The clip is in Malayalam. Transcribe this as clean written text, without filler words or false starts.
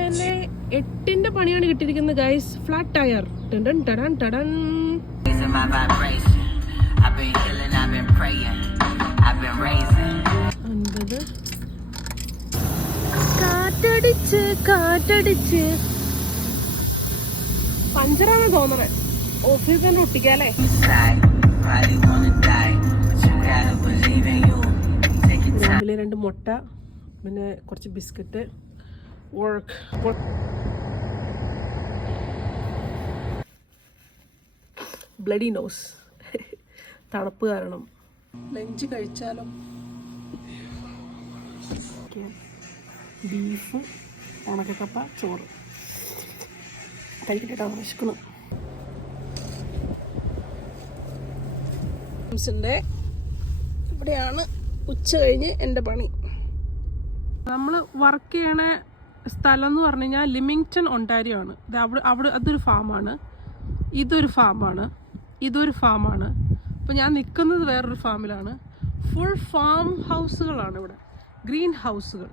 തന്നെ 8ന്റെ പണിയാണ് കിട്ടിയിരിക്കുന്നത് ഗൈസ്. Flat tyre. ടടൻ ടടൻ ടടൻ. കാറ്റടിച്ച് കാറ്റടിച്ച് പഞ്ചറാണ് തോന്നണേ. ഓഫീസ് തന്നെ ഒട്ടിക്കാല്ലേ. രാവിലെ 2 മുട്ട, പിന്നെ കുറച്ച് ബിസ്ക്കറ്റ്. ബ്ലഡി നോസ്, തണുപ്പ് കാരണം. ലഞ്ച് കഴിച്ചാലോ? ബീഫ്, ഉണക്കക്കപ്പ, ചോറ് കഴിക്കട്ടെ. വിശക്കുന്നു. ഇവിടെയാണ് ഉച്ച കഴിഞ്ഞ് എൻ്റെ പണി. നമ്മൾ വർക്ക് ചെയ്യണ സ്ഥലം എന്ന് പറഞ്ഞു കഴിഞ്ഞാൽ ലിമിങ്ടൺ ഒണ്ടാരിയോ ആണ്. അവിടെ അതൊരു ഫാമാണ്, ഇതൊരു ഫാമാണ്, ഇതൊരു ഫാമാണ്. അപ്പോൾ ഞാൻ നിൽക്കുന്നത് വേറൊരു ഫാമിലാണ്. ഫുൾ ഫാം ഹൗസുകളാണ് ഇവിടെ, ഗ്രീൻ ഹൗസുകൾ.